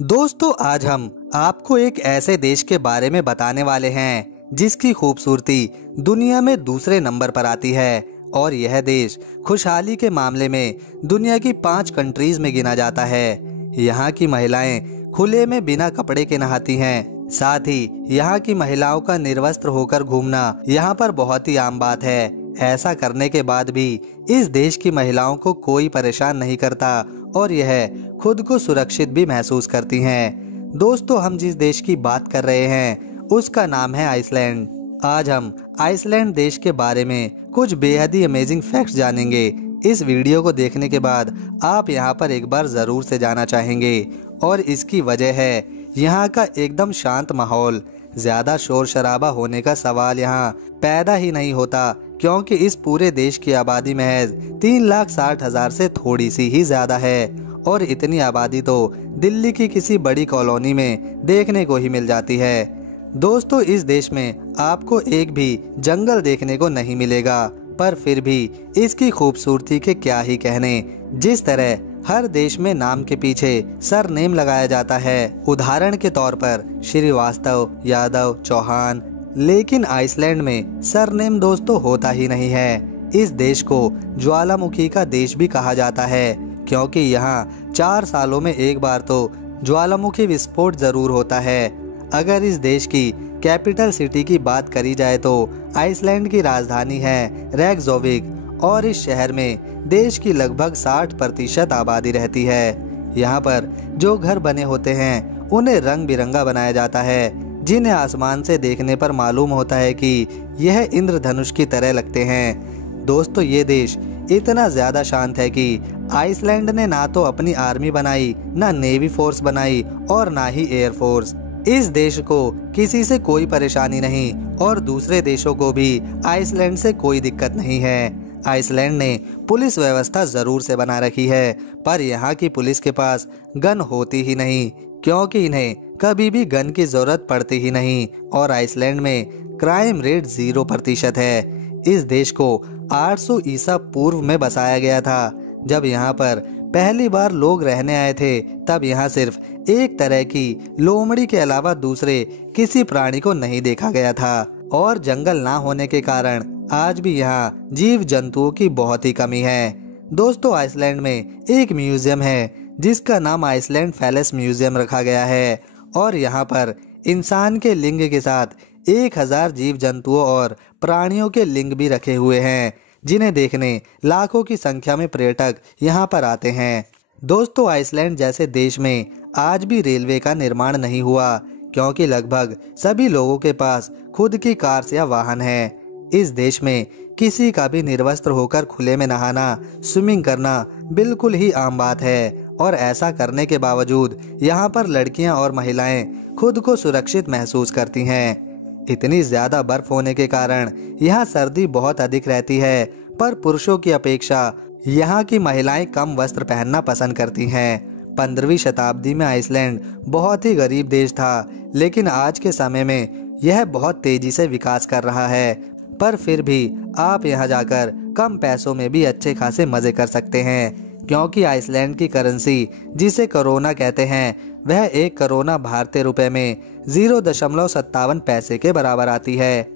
दोस्तों, आज हम आपको एक ऐसे देश के बारे में बताने वाले हैं जिसकी खूबसूरती दुनिया में दूसरे नंबर पर आती है और यह देश खुशहाली के मामले में दुनिया की 5 कंट्रीज में गिना जाता है। यहाँ की महिलाएं खुले में बिना कपड़े के नहाती हैं। साथ ही यहाँ की महिलाओं का निर्वस्त्र होकर घूमना यहाँ पर बहुत ही आम बात है। ऐसा करने के बाद भी इस देश की महिलाओं को कोई परेशान नहीं करता और यह खुद को सुरक्षित भी महसूस करती हैं। दोस्तों, हम जिस देश की बात कर रहे हैं उसका नाम है आइसलैंड। आज हम आइसलैंड देश के बारे में कुछ बेहद ही अमेजिंग फैक्ट्स जानेंगे। इस वीडियो को देखने के बाद आप यहाँ पर एक बार जरूर से जाना चाहेंगे और इसकी वजह है यहाँ का एकदम शांत माहौल। ज्यादा शोर शराबा होने का सवाल यहाँ पैदा ही नहीं होता, क्योंकि इस पूरे देश की आबादी महज 3,60,000 से थोड़ी सी ही ज्यादा है और इतनी आबादी तो दिल्ली की किसी बड़ी कॉलोनी में देखने को ही मिल जाती है। दोस्तों, इस देश में आपको एक भी जंगल देखने को नहीं मिलेगा, पर फिर भी इसकी खूबसूरती के क्या ही कहने। जिस तरह हर देश में नाम के पीछे सरनेम लगाया जाता है, उदाहरण के तौर पर श्रीवास्तव, यादव, चौहान, लेकिन आइसलैंड में सरनेम दोस्तों होता ही नहीं है। इस देश को ज्वालामुखी का देश भी कहा जाता है, क्योंकि यहाँ 4 सालों में एक बार तो ज्वालामुखी विस्फोट जरूर होता है। अगर इस देश की कैपिटल सिटी की बात करी जाए तो आइसलैंड की राजधानी है रेयकजाविक और इस शहर में देश की लगभग 60% आबादी रहती है। यहाँ पर जो घर बने होते हैं उन्हें रंग बिरंगा बनाया जाता है, जिन्हें आसमान से देखने पर मालूम होता है कि यह इंद्रधनुष की तरह लगते हैं। दोस्तों, ये देश इतना ज्यादा शांत है कि आइसलैंड ने ना तो अपनी आर्मी बनाई, ना नेवी फोर्स बनाई और ना ही एयर फोर्स। इस देश को किसी से कोई परेशानी नहीं और दूसरे देशों को भी आइसलैंड से कोई दिक्कत नहीं है। आइसलैंड ने पुलिस व्यवस्था जरूर से बना रखी है, पर यहाँ की पुलिस के पास गन होती ही नहीं, क्योंकि इन्हें कभी भी गन की जरूरत पड़ती ही नहीं और आइसलैंड में क्राइम रेट 0% है। इस देश को 800 ईसा पूर्व में बसाया गया था। जब यहाँ पर पहली बार लोग रहने आए थे, तब यहाँ सिर्फ एक तरह की लोमड़ी के अलावा दूसरे किसी प्राणी को नहीं देखा गया था और जंगल ना होने के कारण आज भी यहाँ जीव जंतुओं की बहुत ही कमी है। दोस्तों, आइसलैंड में एक म्यूजियम है जिसका नाम आइसलैंड फैलेस म्यूजियम रखा गया है और यहाँ पर इंसान के लिंग के साथ 1000 जीव जंतुओं और प्राणियों के लिंग भी रखे हुए हैं, जिन्हें देखने लाखों की संख्या में पर्यटक यहाँ पर आते हैं। दोस्तों, आइसलैंड जैसे देश में आज भी रेलवे का निर्माण नहीं हुआ, क्योंकि लगभग सभी लोगों के पास खुद की कार्स या वाहन है। इस देश में किसी का भी निर्वस्त्र होकर खुले में नहाना, स्विमिंग करना बिल्कुल ही आम बात है और ऐसा करने के बावजूद यहाँ पर लड़कियाँ और महिलाएं खुद को सुरक्षित महसूस करती हैं। इतनी ज्यादा बर्फ होने के कारण यहाँ सर्दी बहुत अधिक रहती है, पर पुरुषों की अपेक्षा यहाँ की महिलाएं कम वस्त्र पहनना पसंद करती हैं। 15वीं शताब्दी में आइसलैंड बहुत ही गरीब देश था, लेकिन आज के समय में यह बहुत तेजी से विकास कर रहा है। पर फिर भी आप यहाँ जाकर कम पैसों में भी अच्छे खासे मजे कर सकते हैं, क्योंकि आइसलैंड की करेंसी, जिसे करोना कहते हैं, वह 1 करोना भारतीय रुपए में 0.57 पैसे के बराबर आती है।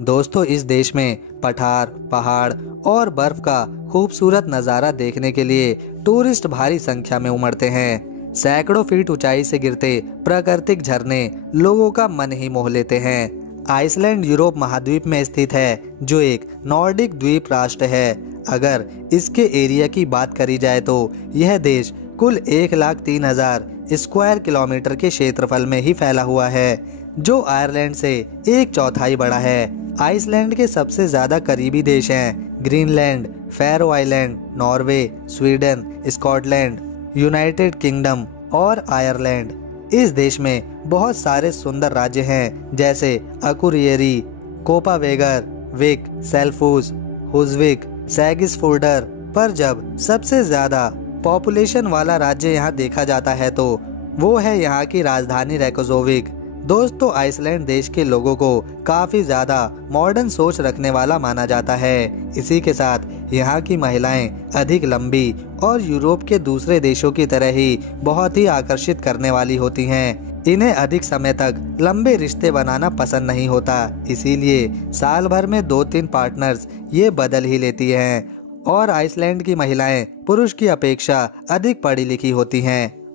दोस्तों, इस देश में पठार, पहाड़ और बर्फ का खूबसूरत नज़ारा देखने के लिए टूरिस्ट भारी संख्या में उमड़ते हैं। सैकड़ों फीट ऊंचाई से गिरते प्राकृतिक झरने लोगों का मन ही मोह लेते हैं। आइसलैंड यूरोप महाद्वीप में स्थित है, जो एक नॉर्डिक द्वीप राष्ट्र है। अगर इसके एरिया की बात करी जाए तो यह देश कुल 1,03,000 स्क्वायर किलोमीटर के क्षेत्रफल में ही फैला हुआ है, जो आयरलैंड से 1/4 बड़ा है। आइसलैंड के सबसे ज्यादा करीबी देश हैं Greenland, pharaoh island, Norway, Sweden, Scotland, United kingdom और आयरलैंड। इस देश में बहुत सारे सुंदर राज्य हैं, जैसे अकुरियरी, कोपावेगर, विक, सेल्फूस, हुजविक, सैगिसफोर्डर। पर जब सबसे ज्यादा पॉपुलेशन वाला राज्य यहाँ देखा जाता है तो वो है यहाँ की राजधानी रेयकजाविक, दोस्तों, आइसलैंड देश के लोगों को काफी ज्यादा मॉडर्न सोच रखने वाला माना जाता है। इसी के साथ यहाँ की महिलाएं अधिक लंबी और यूरोप के दूसरे देशों की तरह ही बहुत ही आकर्षित करने वाली होती हैं। इन्हें अधिक समय तक लंबे रिश्ते बनाना पसंद नहीं होता, इसीलिए साल भर में 2-3 पार्टनर्स ये बदल ही लेती हैं। और आइसलैंड की महिलाएं पुरुष की अपेक्षा अधिक पढ़ी लिखी होती हैं।